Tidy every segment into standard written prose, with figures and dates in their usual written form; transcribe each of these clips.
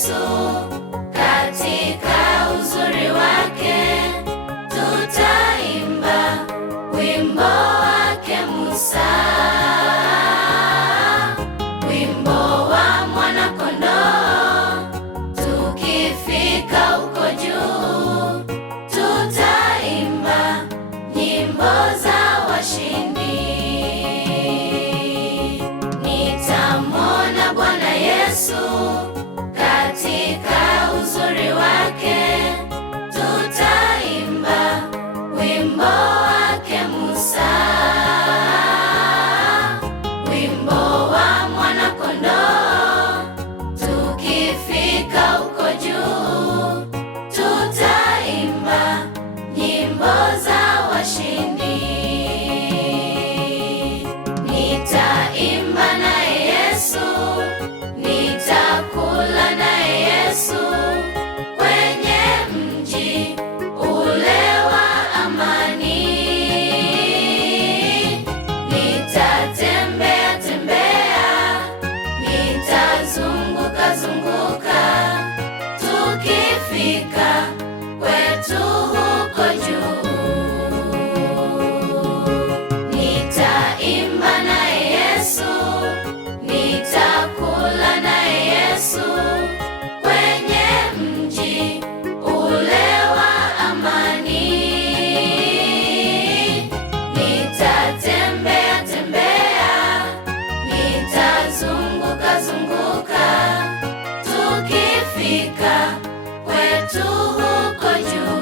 Yesu katika uzuri wake, tutaimba wimbo wake Musa, wimbo wa mwana-kondoo. Tukifika huko juu, tutaimba nyimbo za washindi. Nitamwona Bwana Yesu katika uzuri wake, tutaimba wimbo wake Musa, wimbo wa mwana-kondoo. Tukifika huko juu, tutaimba nyimbo za washindi. Nitaimba naye Yesu, nitakula naye Yesu kwenye mji ule wa amani. Nitatembea tembea, nitazunguka zunguka, tukifika kwetu huko juu. Nitaimba naye Yesu, nitakula naye Yesu kwenye mji ule wa amani. Nitatembea tembea, nitazunguka zunguka, tukifika kwetu huko juu.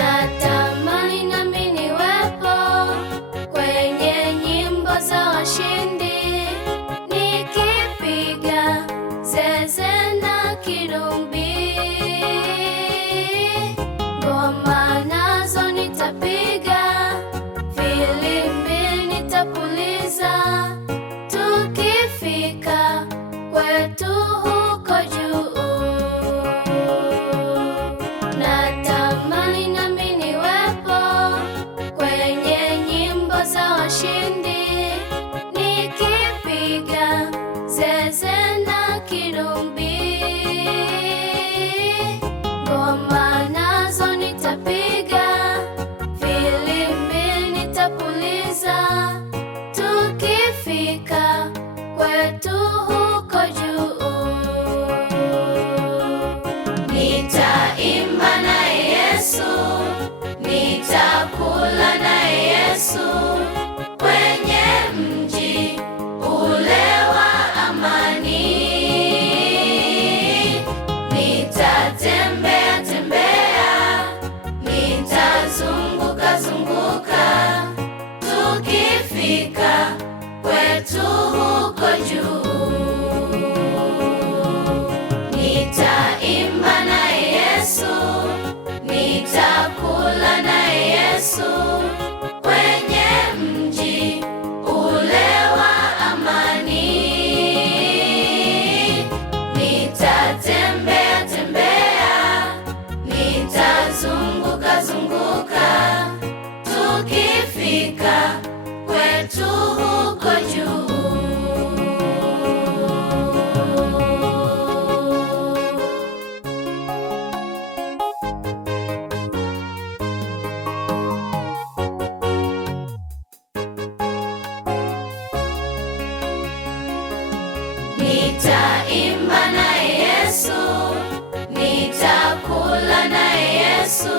Natamani nami niwepo kwenye nyimbo za washindi, nikipiga zeze na kirumbi. Ngoma nazo nitapiga, filimbi nitapuliza, tukifika kwetu huko juu. Natamani nami niwepo kwenye nyimbo za washindi, nikipiga zeze na kirumbi. Ngoma nazo nitapiga, filimbi nitapuliza, tukifika kwetu huko juu. Nitaimba naye Yesu, nitakula naye Yesu kwenye mji ule wa amani. Nitatembea tembea, nitazunguka zunguka, tukifika kwetu huko juu. Nitaimba naye Yesu, nitakula naye Yesu kwenye mji ule wa amani. Nitatembea tembea, nitazunguka zunguka, tukifika kwetu huko juu. Nitaimba naye Yesu, nitakula naye Yesu